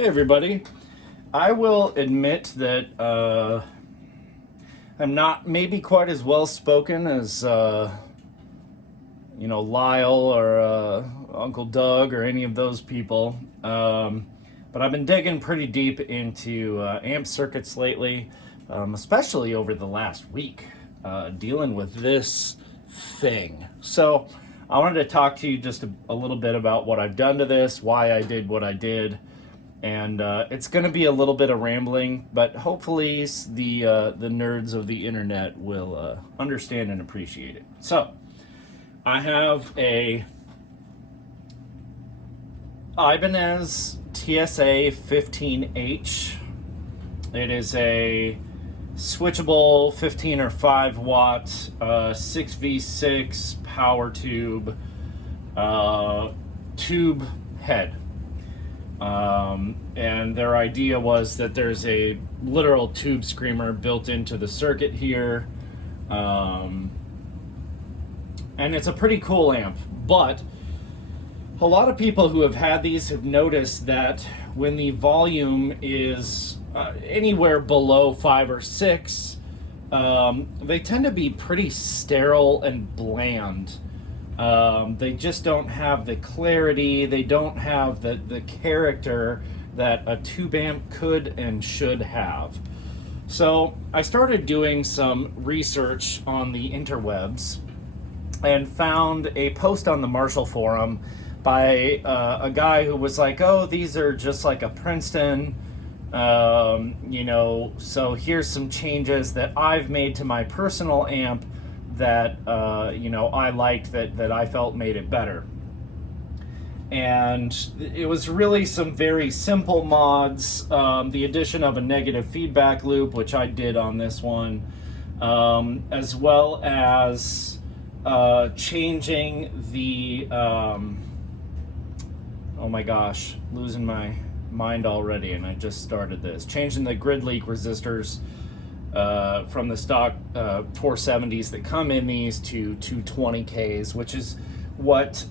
Hey everybody. I will admit that I'm not maybe quite as well spoken as Lyle or Uncle Doug or any of those people. But I've been digging pretty deep into amp circuits lately, especially over the last week, dealing with this thing. So I wanted to talk to you just a little bit about what I've done to this, why I did what I did. And it's going to be a little bit of rambling, but hopefully the nerds of the internet will understand and appreciate it. So, I have a Ibanez TSA15H. It is a switchable 15 or 5 watt 6v6 power tube tube head. And their idea was that there's a literal tube screamer built into the circuit here. And it's a pretty cool amp, but a lot of people who have had these have noticed that when the volume is anywhere below 5 or 6, they tend to be pretty sterile and bland. They just don't have the clarity, they don't have the character that a tube amp could and should have. So I started doing some research on the interwebs and found a post on the Marshall forum by a guy who was like, oh, these are just like a Princeton, so here's some changes that I've made to my personal amp that I liked, that I felt made it better. And it was really some very simple mods, the addition of a negative feedback loop, which I did on this one, as well as changing the oh my gosh, losing my mind already, and I just started this, changing the grid leak resistors from the stock 470s that come in these to 220Ks, which is what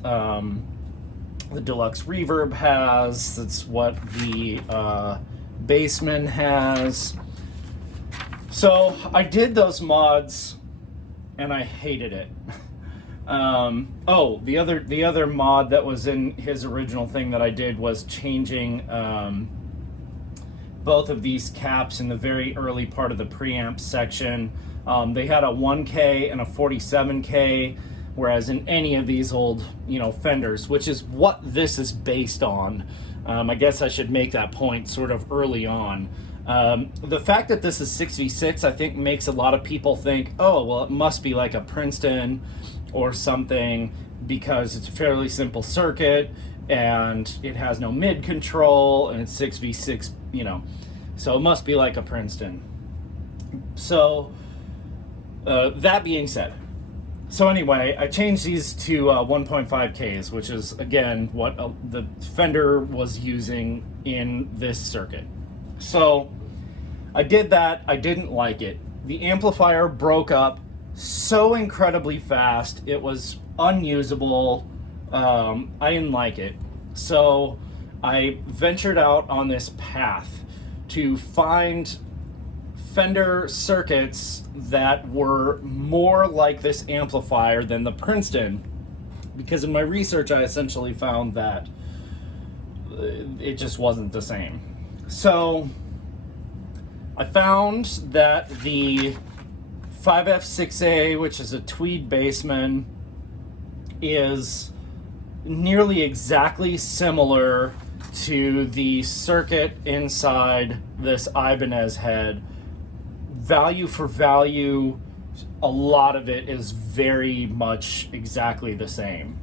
the Deluxe Reverb has. That's what the Bassman has. So I did those mods and I hated it. The other mod that was in his original thing that I did was changing both of these caps in the very early part of the preamp section. They had a 1K and a 47K, whereas in any of these old, Fenders, which is what this is based on, I guess I should make that point sort of early on. The fact that this is 6v6, I think, makes a lot of people think, oh, well, it must be like a Princeton or something, because it's a fairly simple circuit and it has no mid control and it's 6v6, so it must be like a Princeton. So that being said, so anyway, I changed these to 1.5Ks, which is again what the Fender was using in this circuit. So I did that. I didn't like it. The amplifier broke up so incredibly fast, it was unusable. I didn't like it. So I ventured out on this path to find Fender circuits that were more like this amplifier than the Princeton, because in my research I essentially found that it just wasn't the same. So I found that the 5F6A, which is a Tweed Bassman, is nearly exactly similar to the circuit inside this Ibanez head. Value for value, a lot of it is very much exactly the same.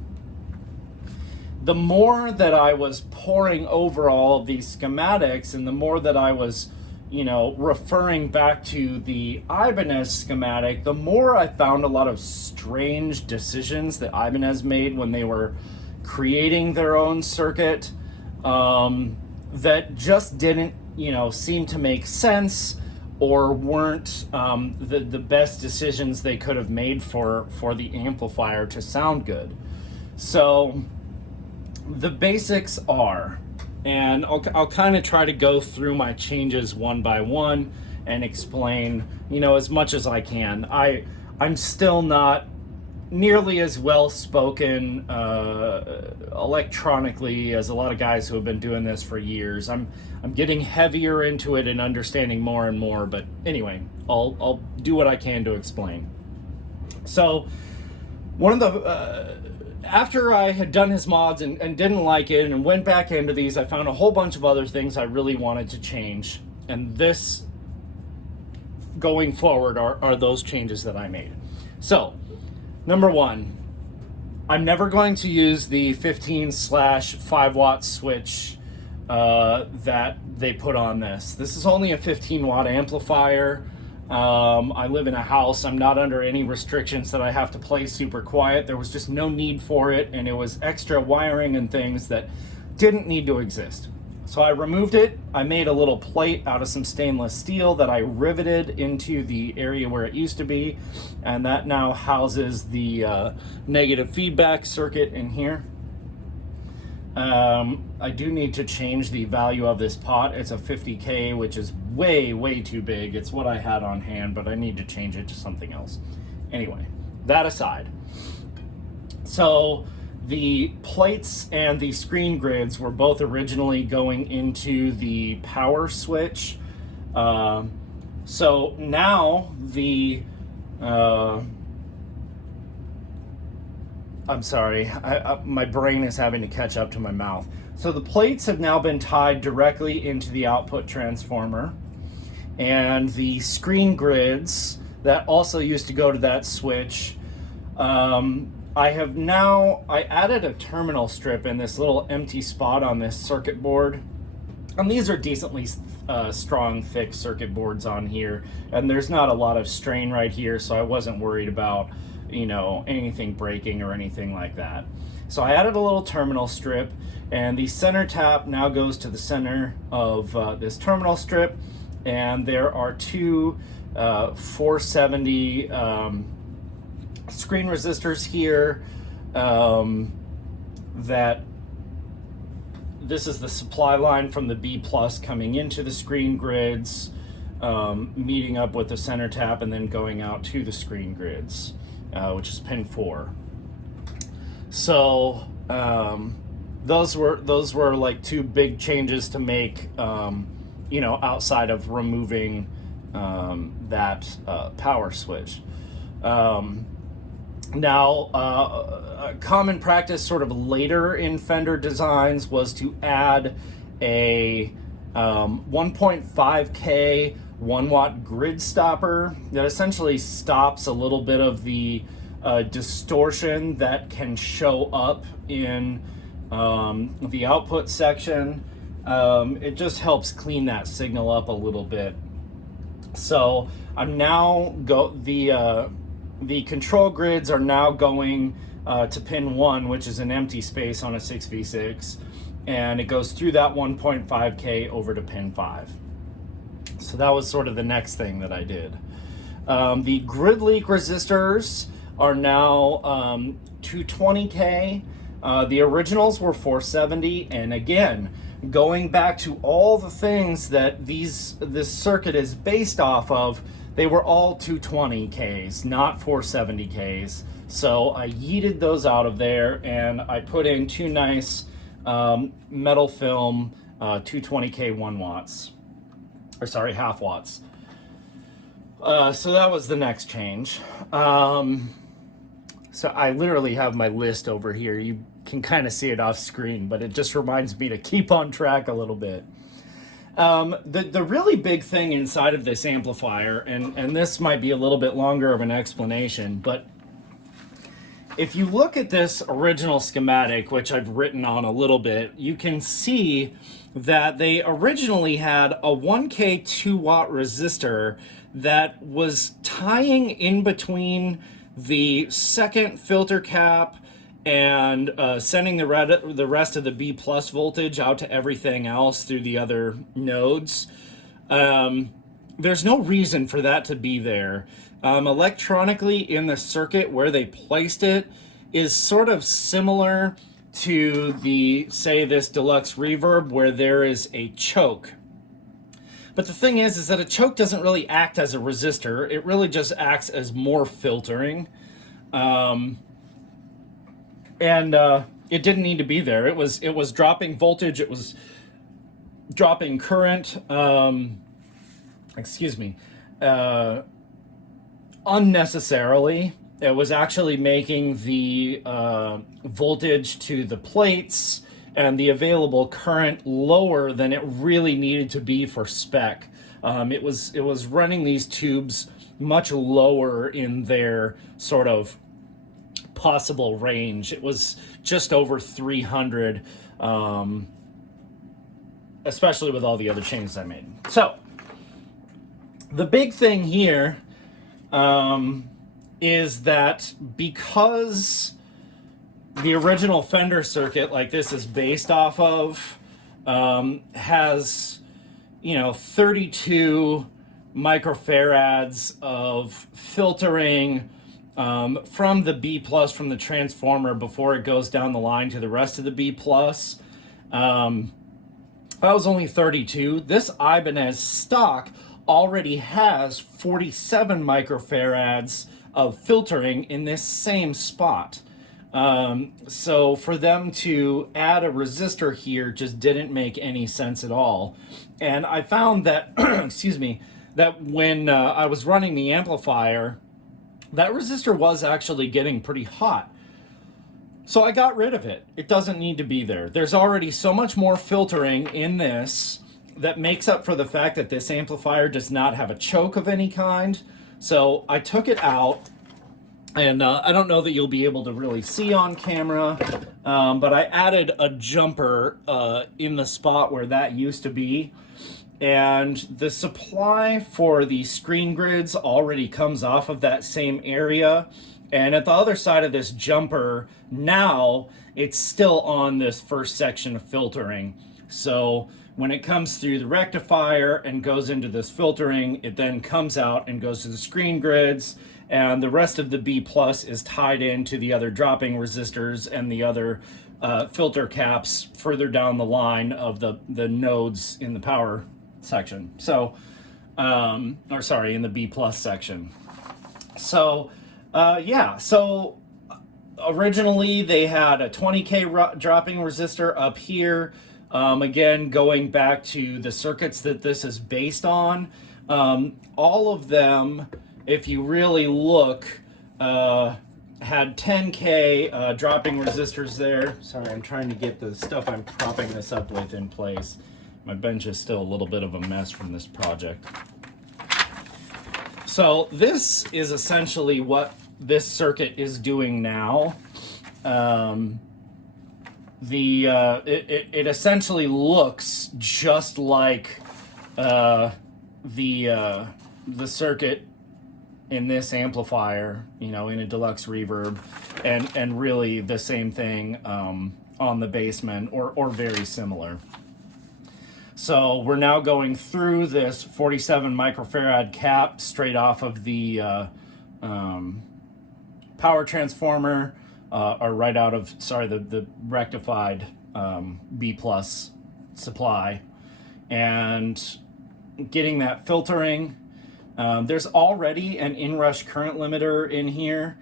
The more that I was poring over all of these schematics, and the more that I was referring back to the Ibanez schematic, the more I found a lot of strange decisions that Ibanez made when they were creating their own circuit, that just didn't, seem to make sense, or weren't the best decisions they could have made for the amplifier to sound good. So the basics are, and I'll kind of try to go through my changes one by one and explain, you know, as much as I can. I'm still not nearly as well spoken electronically as a lot of guys who have been doing this for years. I'm getting heavier into it and understanding more and more, but anyway, I'll do what I can to explain. So one of the after I had done his mods and didn't like it and went back into these, I found a whole bunch of other things I really wanted to change, and this going forward are those changes that I made. So number one, I'm never going to use the 15/5 watt switch that they put on this. This is only a 15 watt amplifier. I live in a house. I'm not under any restrictions that I have to play super quiet. There was just no need for it, and it was extra wiring and things that didn't need to exist. So I removed it. I made a little plate out of some stainless steel that I riveted into the area where it used to be, and that now houses the negative feedback circuit in here. I do need to change the value of this pot. It's a 50K, which is way too big. It's what I had on hand, but I need to change it to something else. Anyway, that aside. So the plates and the screen grids were both originally going into the power switch. So now the I'm sorry, my brain is having to catch up to my mouth. So the plates have now been tied directly into the output transformer, and the screen grids that also used to go to that switch, I added a terminal strip in this little empty spot on this circuit board. And these are decently strong, thick circuit boards on here, and there's not a lot of strain right here, so I wasn't worried about, you know, anything breaking or anything like that. So I added a little terminal strip, and the center tap now goes to the center of this terminal strip, and there are two 470 screen resistors here that this is the supply line from the B plus coming into the screen grids, meeting up with the center tap and then going out to the screen grids, which is pin 4. So those were like two big changes to make, you know, outside of removing that power switch. Now, a common practice sort of later in Fender designs was to add a 1.5K 1 watt grid stopper that essentially stops a little bit of the distortion that can show up in the output section. It just helps clean that signal up a little bit. So I'm now the control grids are now going to pin 1, which is an empty space on a 6v6, and it goes through that 1.5K over to pin 5. So that was sort of the next thing that I did. The grid leak resistors are now 220K. The originals were 470, and again, going back to all the things that this circuit is based off of, they were all 220Ks, not 470Ks. So I yeeted those out of there, and I put in two nice metal film 220K 1 watts, or sorry, half watts. So that was the next change. So I literally have my list over here. You can kind of see it off screen, but it just reminds me to keep on track a little bit. The really big thing inside of this amplifier, and this might be a little bit longer of an explanation, but if you look at this original schematic, which I've written on a little bit, you can see that they originally had a 1K 2 watt resistor that was tying in between the second filter cap and sending the rest of the B plus voltage out to everything else through the other nodes. There's no reason for that to be there. Electronically in the circuit where they placed it is sort of similar to the, say, this deluxe reverb where there is a choke. But the thing is that a choke doesn't really act as a resistor. It really just acts as more filtering. It didn't need to be there. It was dropping voltage. It was dropping current. Unnecessarily. It was actually making the voltage to the plates and the available current lower than it really needed to be for spec. It was running these tubes much lower in their sort of possible range. It was just over 300, especially with all the other changes I made. So the big thing here is that because the original Fender circuit, like this is based off of, has, 32 microfarads of filtering from the B plus from the transformer before it goes down the line to the rest of the B plus. That was only 32. This Ibanez stock already has 47 microfarads of filtering in this same spot. So for them to add a resistor here just didn't make any sense at all. And I found that, that when I was running the amplifier, that resistor was actually getting pretty hot. So I got rid of it. It doesn't need to be there. There's already so much more filtering in this that makes up for the fact that this amplifier does not have a choke of any kind. So I took it out, and I don't know that you'll be able to really see on camera, but I added a jumper in the spot where that used to be. And the supply for the screen grids already comes off of that same area. And at the other side of this jumper, now it's still on this first section of filtering. So when it comes through the rectifier and goes into this filtering, it then comes out and goes to the screen grids, and the rest of the B plus is tied into the other dropping resistors and the other filter caps further down the line of the nodes in the power section. So, in the B plus section. So, so originally they had a 20K dropping resistor up here. Again, going back to the circuits that this is based on, all of them, if you really look, had 10K dropping resistors there. Sorry, I'm trying to get the stuff I'm propping this up with in place. My bench is still a little bit of a mess from this project. So this is essentially what this circuit is doing now. It essentially looks just like the circuit in this amplifier, in a deluxe reverb, and really the same thing on the basement, or very similar. So we're now going through this 47 microfarad cap straight off of the power transformer, or right out of, the rectified B plus supply, and getting that filtering. There's already an inrush current limiter in here,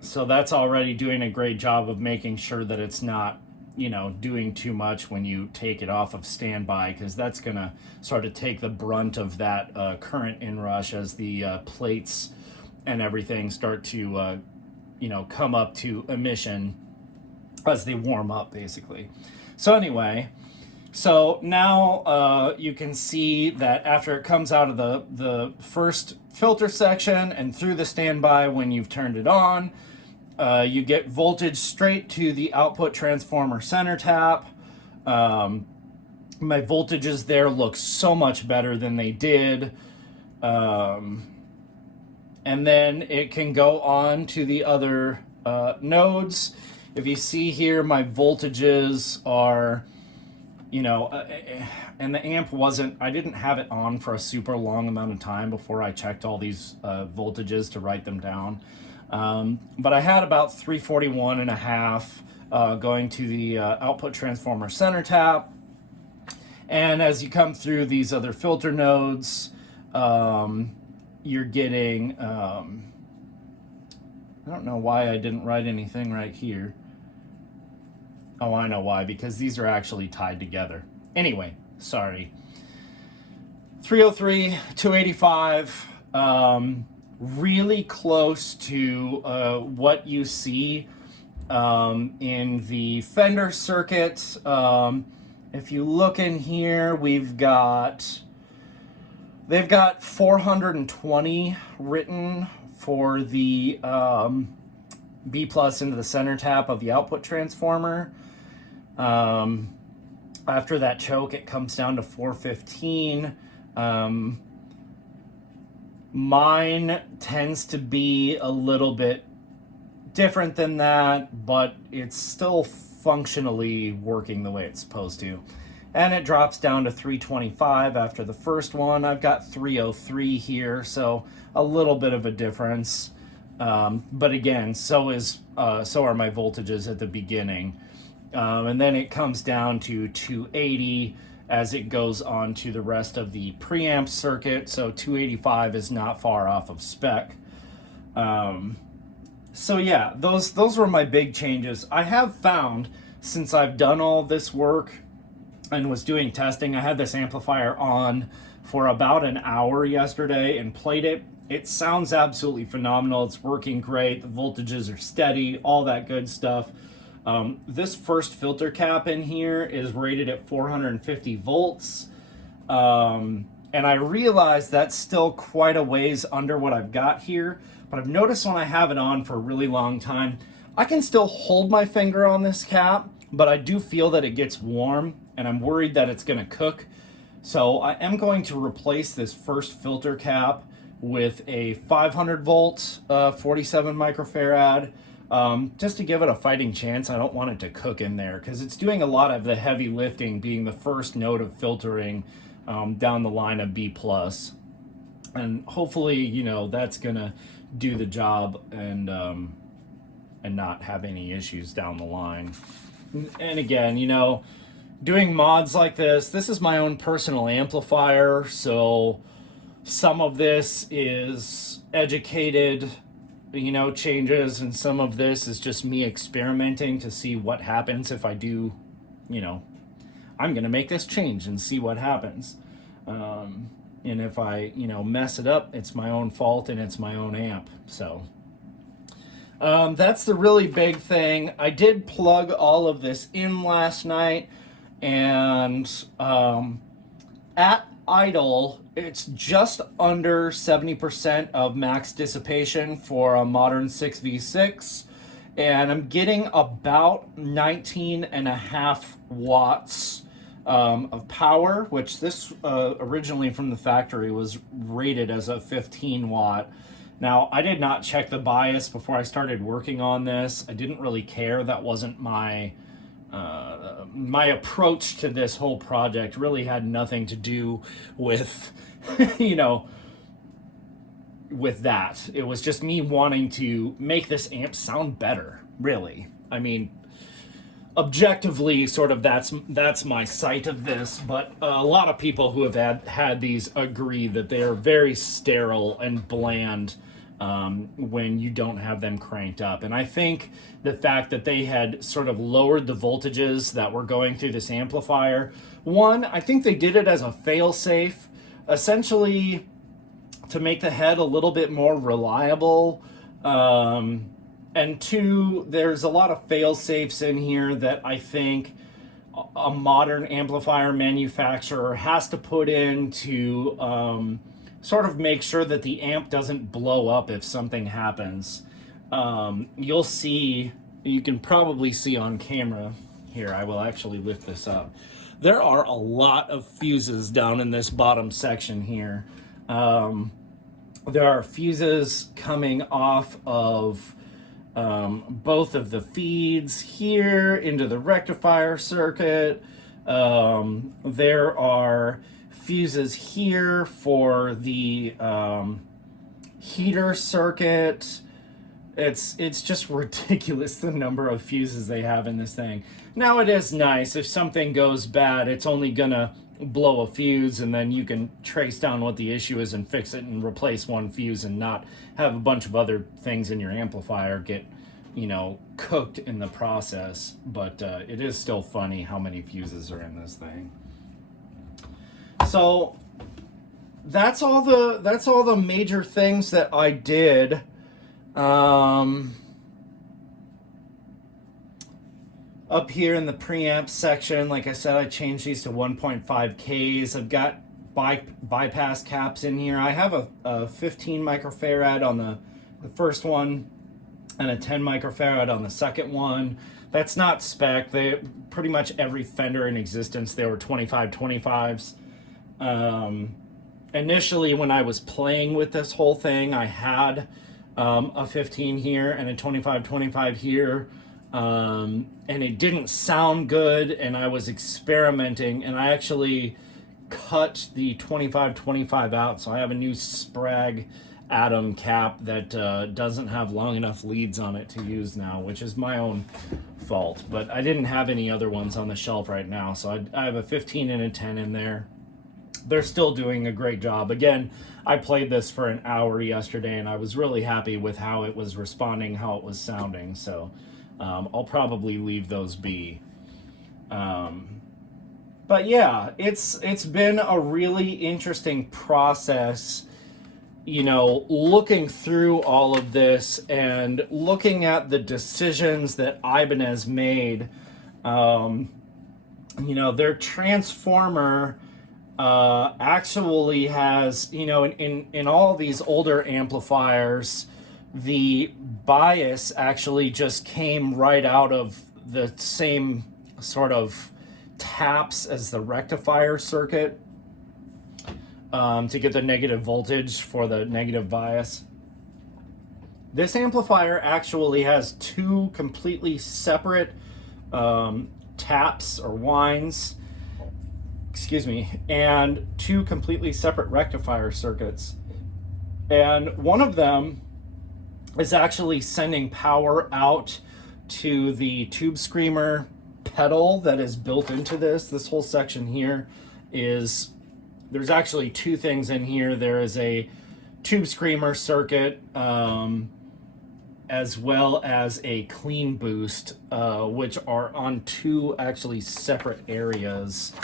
so that's already doing a great job of making sure that it's not doing too much when you take it off of standby, because that's gonna sort of take the brunt of that current inrush as the plates and everything start to come up to emission as they warm up, basically. So anyway, so now you can see that after it comes out of the first filter section and through the standby, when you've turned it on, you get voltage straight to the output transformer center tap. My voltages there look so much better than they did. And then it can go on to the other nodes. If you see here, my voltages are, and the amp I didn't have it on for a super long amount of time before I checked all these voltages to write them down. But I had about 341 and a half going to the output transformer center tap. And as you come through these other filter nodes, you're getting, I don't know why I didn't write anything right here. Oh, I know why, because these are actually tied together. Anyway, sorry. 303, 285, really close to what you see in the fender circuit. If you look in here, they've got 420 written for the B plus into the center tap of the output transformer. After that choke, it comes down to 415. Mine tends to be a little bit different than that, but it's still functionally working the way it's supposed to. And it drops down to 325 after the first one. I've got 303 here, so a little bit of a difference. But again, so are my voltages at the beginning. And then it comes down to 280 as it goes on to the rest of the preamp circuit. So 285 is not far off of spec. So yeah, those were my big changes. I have found, since I've done all this work and was doing testing, I had this amplifier on for about an hour yesterday and played it. It sounds absolutely phenomenal. It's working great. The voltages are steady, all that good stuff. This first filter cap in here is rated at 450 volts. And I realize that's still quite a ways under what I've got here, but I've noticed when I have it on for a really long time, I can still hold my finger on this cap, but I do feel that it gets warm and I'm worried that it's gonna cook. So I am going to replace this first filter cap with a 500 volt 47 microfarad. Just to give it a fighting chance. I don't want it to cook in there because it's doing a lot of the heavy lifting, being the first node of filtering down the line of B+. And hopefully, you know, that's gonna do the job and not have any issues down the line. And again, you know, doing mods like this is my own personal amplifier, so some of this is educated, you know, changes, and some of this is just me experimenting to see what happens if I do, you know, I'm gonna make this change and see what happens. And if I, you know, mess it up, it's my own fault and it's my own amp. So that's the really big thing. I did plug all of this in last night, and at idle, it's just under 70% of max dissipation for a modern 6v6, and I'm getting about 19.5 watts of power, which this originally from the factory was rated as a 15 watt. Now, I did not check the bias before I started working on this. I didn't really care. That wasn't my my approach to this whole project. Really had nothing to do with, you know, with that. It was just me wanting to make this amp sound better, really. I mean, objectively, sort of that's my sight of this, but a lot of people who have had these agree that they are very sterile and bland when you don't have them cranked up. And I think the fact that they had sort of lowered the voltages that were going through this amplifier, one, I think they did it as a fail-safe, essentially to make the head a little bit more reliable. And two, there's a lot of fail-safes in here that I think a modern amplifier manufacturer has to put in to sort of make sure that the amp doesn't blow up if something happens. You'll see, you can probably see on camera, here, I will actually lift this up. There are a lot of fuses down in this bottom section here. There are fuses coming off of both of the feeds here into the rectifier circuit. There are fuses here for the heater circuit. It's just ridiculous the number of fuses they have in this thing. Now it is nice if something goes bad, it's only gonna blow a fuse, and then you can trace down what the issue is and fix it and replace one fuse and not have a bunch of other things in your amplifier get, you know, cooked in the process. But it is still funny how many fuses are in this thing. So that's all the major things that I did. Up here in the preamp section, like I said, I changed these to 1.5Ks. I've got bypass caps in here. I have a 15 microfarad on the first one and a 10 microfarad on the second one. That's not spec. They pretty much every Fender in existence, they were 2525s. Initially, when I was playing with this whole thing, I had a 15 here and a 2525 here, and it didn't sound good, and I was experimenting, and I actually cut the 2525 out, so I have a new Sprague Atom cap that doesn't have long enough leads on it to use now, which is my own fault, but I didn't have any other ones on the shelf right now, so I have a 15 and a 10 in there. They're still doing a great job. Again, I played this for an hour yesterday, and I was really happy with how it was responding, how it was sounding, so I'll probably leave those be. But yeah, it's been a really interesting process, you know, looking through all of this and looking at the decisions that Ibanez made. You know, their transformer actually has, you know, in all these older amplifiers, the bias actually just came right out of the same sort of taps as the rectifier circuit to get the negative voltage for the negative bias. This amplifier actually has two completely separate taps or winds, excuse me, and two completely separate rectifier circuits. And one of them is actually sending power out to the tube screamer pedal that is built into this. This whole section here is, there's actually two things in here. There is a tube screamer circuit as well as a clean boost, which are on two actually separate areas.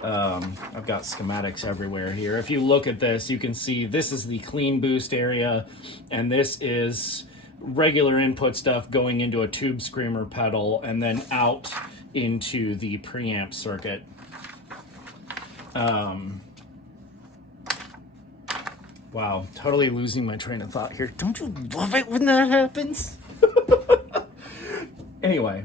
I've got schematics everywhere here. If you look at this, you can see this is the clean boost area, and this is regular input stuff going into a tube screamer pedal and then out into the preamp circuit. Wow, totally losing my train of thought here. Don't you love it when that happens? Anyway.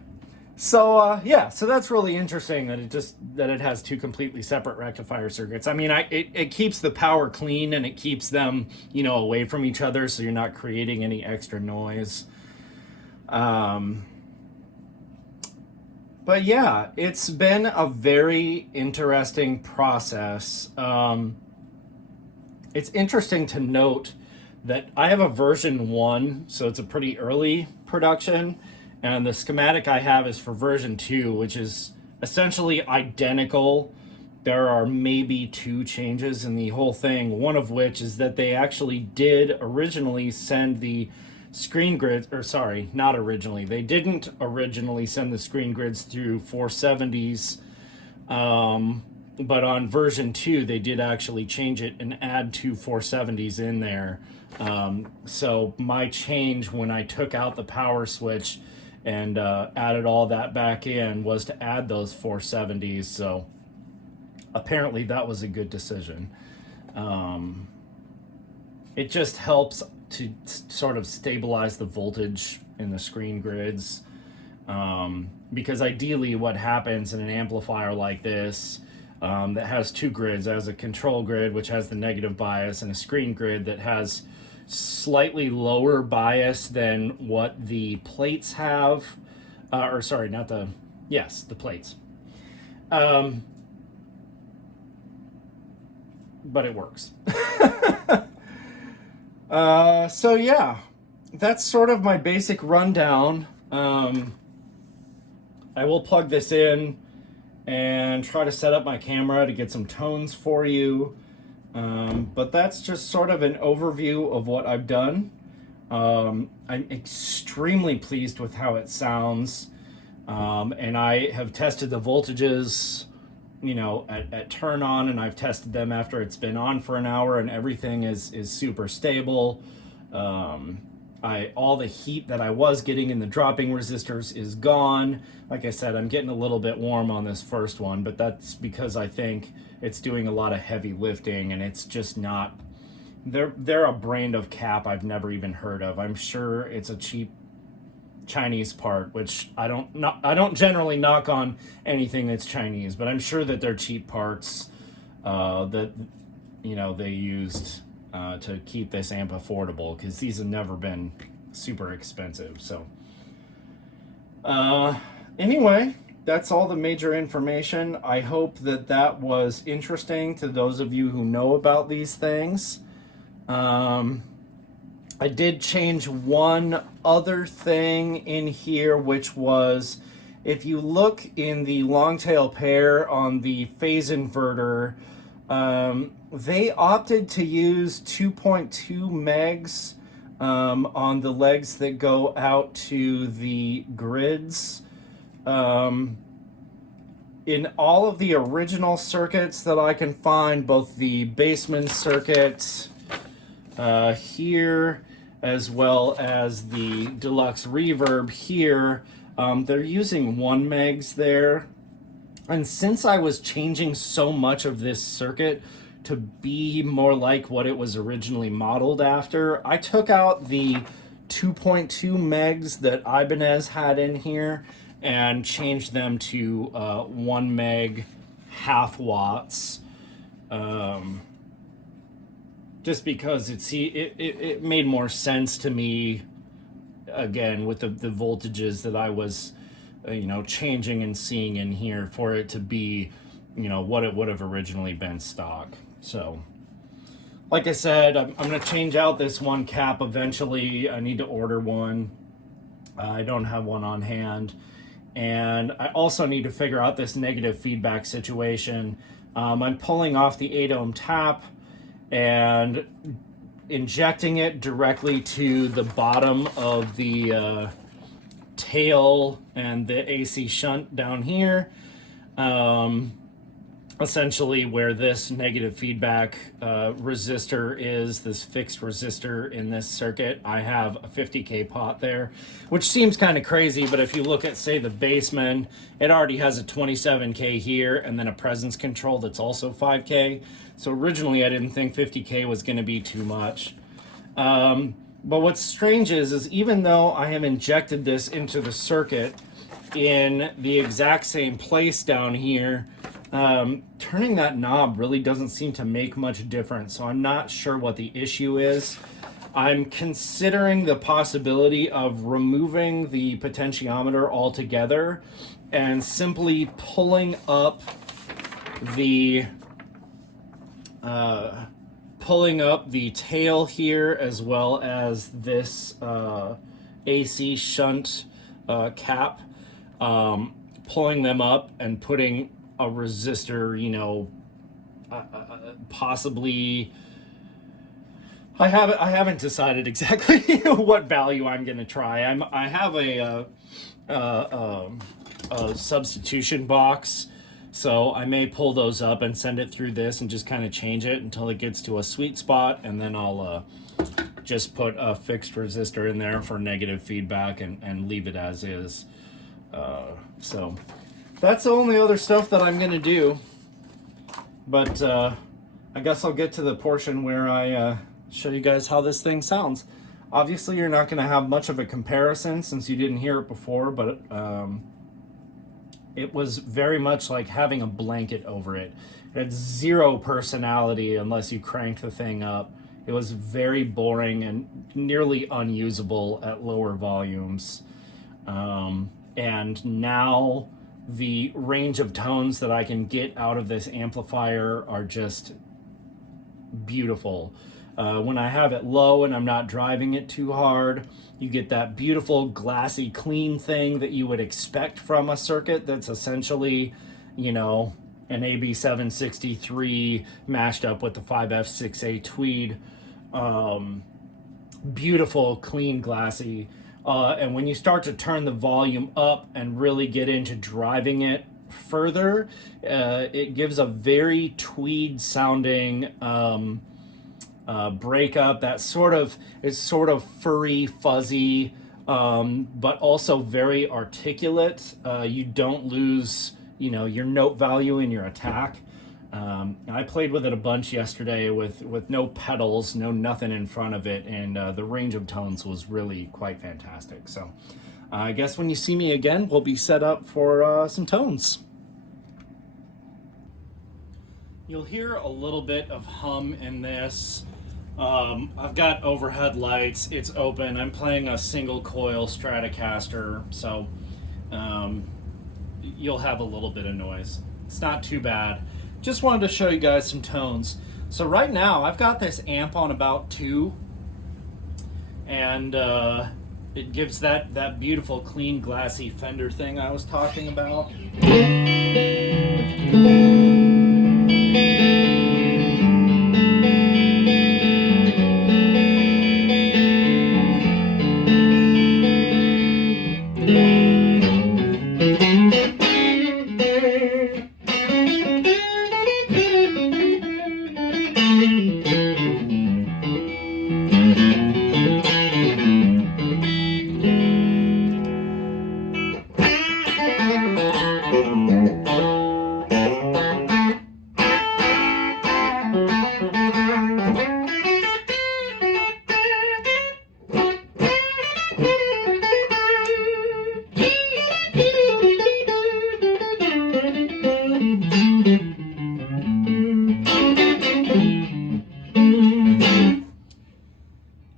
So yeah, so that's really interesting that it has two completely separate rectifier circuits. I mean, it keeps the power clean, and it keeps them, you know, away from each other, so you're not creating any extra noise. But yeah, it's been a very interesting process. It's interesting to note that I have a version 1, so it's a pretty early production. And the schematic I have is for version 2, which is essentially identical. There are maybe 2 changes in the whole thing, one of which is that they actually did originally send the screen grids, or sorry, not originally. They didn't originally send the screen grids through 470s, but on version 2, they did actually change it and add 2 470s in there. So my change when I took out the power switch and added all that back in was to add those 470s, so apparently that was a good decision. It just helps to sort of stabilize the voltage in the screen grids, because ideally what happens in an amplifier like this that has 2 grids, has a control grid which has the negative bias and a screen grid that has slightly lower bias than what the plates have, or sorry, not the, yes, the plates. But it works. So yeah, that's sort of my basic rundown. I will plug this in and try to set up my camera to get some tones for you. But that's just sort of an overview of what I've done. I'm extremely pleased with how it sounds. And I have tested the voltages, you know, at turn on, and I've tested them after it's been on for an hour, and everything is super stable. All the heat that I was getting in the dropping resistors is gone. Like I said, I'm getting a little bit warm on this first one, but that's because I think it's doing a lot of heavy lifting, and it's just not, they're a brand of cap I've never even heard of. I'm sure it's a cheap Chinese part, which I don't generally knock on anything that's Chinese, but I'm sure that they're cheap parts that, you know, they used to keep this amp affordable, because these have never been super expensive. So anyway, that's all the major information. I hope that that was interesting to those of you who know about these things. I did change one other thing in here, which was, if you look in the long tail pair on the phase inverter, they opted to use 2.2 megs on the legs that go out to the grids. In all of the original circuits that I can find, both the basement circuit here, as well as the deluxe reverb here, they're using 1 megs there. And since I was changing so much of this circuit to be more like what it was originally modeled after, I took out the 2.2 megs that Ibanez had in here and changed them to 1 meg half watts. Just because it made more sense to me, again, with the voltages that I was, you know, changing and seeing in here, for it to be, you know, what it would have originally been stock. So, like I said, I'm going to change out this one cap eventually. I need to order one. I don't have one on hand. And I also need to figure out this negative feedback situation. I'm pulling off the 8-ohm tap and injecting it directly to the bottom of the tail and the AC shunt down here. Essentially where this negative feedback resistor is, this fixed resistor in this circuit. I have a 50K pot there, which seems kind of crazy, but if you look at, say, the Bassman, it already has a 27K here and then a presence control that's also 5K. So originally I didn't think 50K was going to be too much. But what's strange is even though I have injected this into the circuit in the exact same place down here, turning that knob really doesn't seem to make much difference. So I'm not sure what the issue is. I'm considering the possibility of removing the potentiometer altogether and simply pulling up the tail here, as well as this AC shunt cap, pulling them up and putting a resistor, you know, possibly, I haven't decided exactly what value I'm going to try. I have a substitution box, so I may pull those up and send it through this and just kind of change it until it gets to a sweet spot, and then I'll just put a fixed resistor in there for negative feedback and leave it as is. So that's the only other stuff that I'm going to do. But I guess I'll get to the portion where I show you guys how this thing sounds. Obviously, you're not going to have much of a comparison since you didn't hear it before, but it was very much like having a blanket over it. It had zero personality unless you cranked the thing up. It was very boring and nearly unusable at lower volumes. And now the range of tones that I can get out of this amplifier are just beautiful. When I have it low and I'm not driving it too hard, you get that beautiful glassy clean thing that you would expect from a circuit that's essentially, you know, an AB763 mashed up with the 5F6A Tweed. Beautiful, clean, glassy. And when you start to turn the volume up and really get into driving it further, it gives a very Tweed sounding breakup that is sort of furry, fuzzy, but also very articulate. You don't lose, you know, your note value in your attack. I played with it a bunch yesterday with no pedals, nothing in front of it, and the range of tones was really quite fantastic. So I guess when you see me again, we'll be set up for some tones. You'll hear a little bit of hum in this. I've got overhead lights, it's open. I'm playing a single coil Stratocaster, so you'll have a little bit of noise. It's not too bad. Just wanted to show you guys some tones. So right now I've got this amp on about 2, and it gives that beautiful clean glassy Fender thing I was talking about.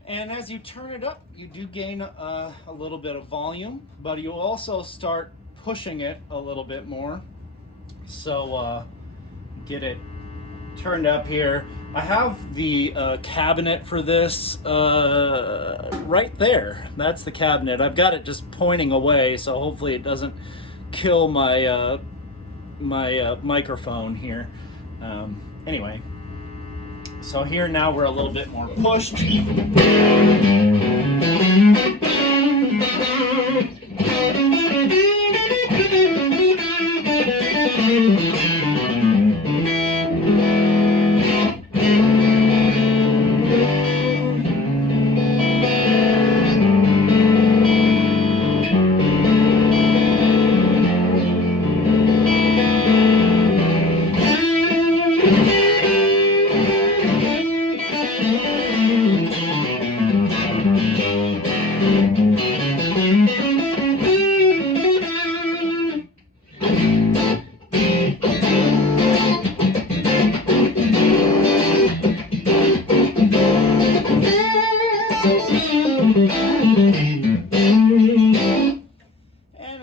And as you turn it up, you do gain a little bit of volume, but you also start pushing it a little bit more. So get it turned up here. I have the cabinet for this right there. That's the cabinet. I've got it just pointing away, so hopefully it doesn't kill my my microphone here. Anyway, so here now we're a little bit more pushed.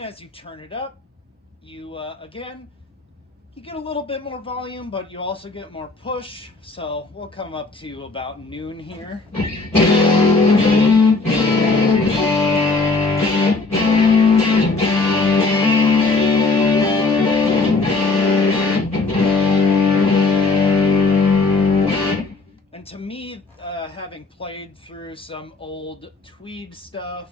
As you turn it up, you again, you get a little bit more volume, but you also get more push. So we'll come up to about noon here. And to me, having played through some old Tweed stuff,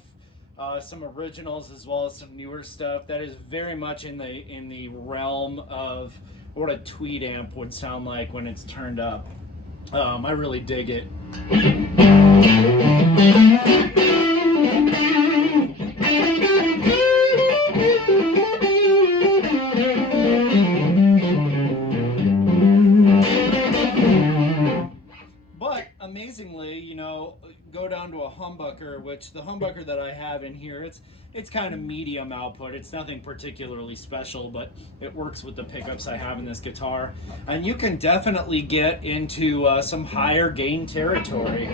some originals as well as some newer stuff, that is very much in the realm of what a Tweed amp would sound like when it's turned up. I really dig it. But amazingly, you know, go down to a humbucker, which the humbucker that I have in here, it's kind of medium output. It's nothing particularly special, but it works with the pickups I have in this guitar. And you can definitely get into some higher gain territory.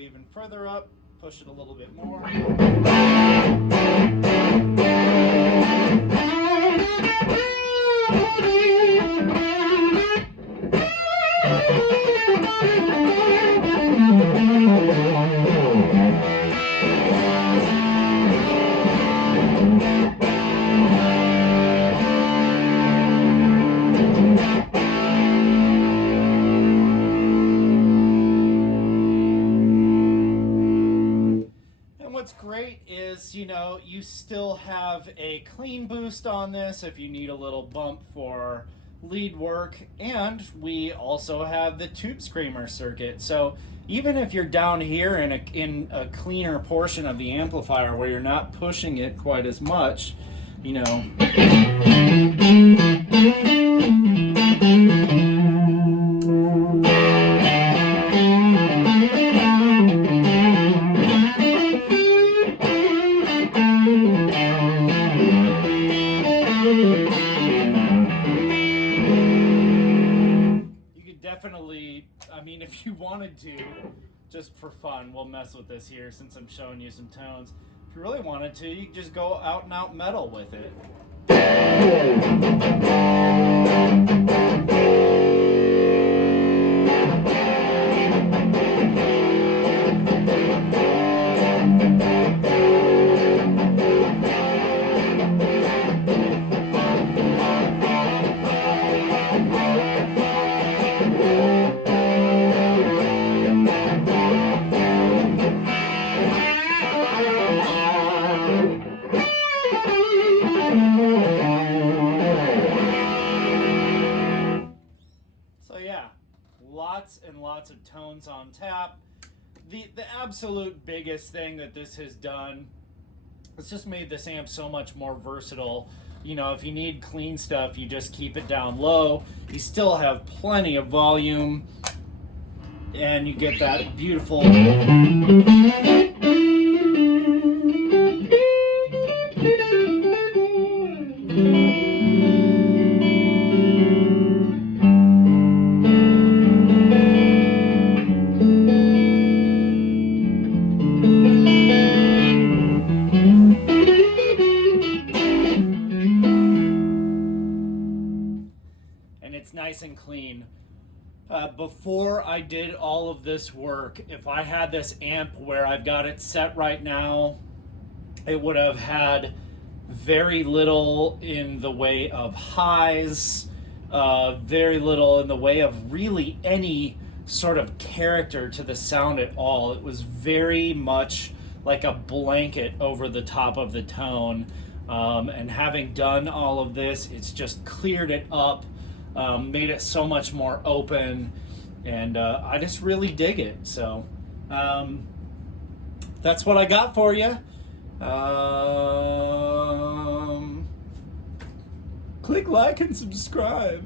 even further up, push it a little bit more. What's great is, you know, you still have a clean boost on this if you need a little bump for lead work, and we also have the tube screamer circuit. So even if you're down here in a cleaner portion of the amplifier where you're not pushing it quite as much, you know, definitely, I mean, if you wanted to, just for fun, we'll mess with this here since I'm showing you some tones. If you really wanted to, you could just go out and out metal with it. Lots and lots of tones on tap. The absolute biggest thing that this has done, it's just made this amp so much more versatile. You know, if you need clean stuff, you just keep it down low. You still have plenty of volume, and you get that beautiful nice and clean. Before I did all of this work, if I had this amp where I've got it set right now, it would have had very little in the way of highs, very little in the way of really any sort of character to the sound at all. It was very much like a blanket over the top of the tone. And having done all of this, it's just cleared it up. Made it so much more open, and I just really dig it. So that's what I got for you. Click like and subscribe.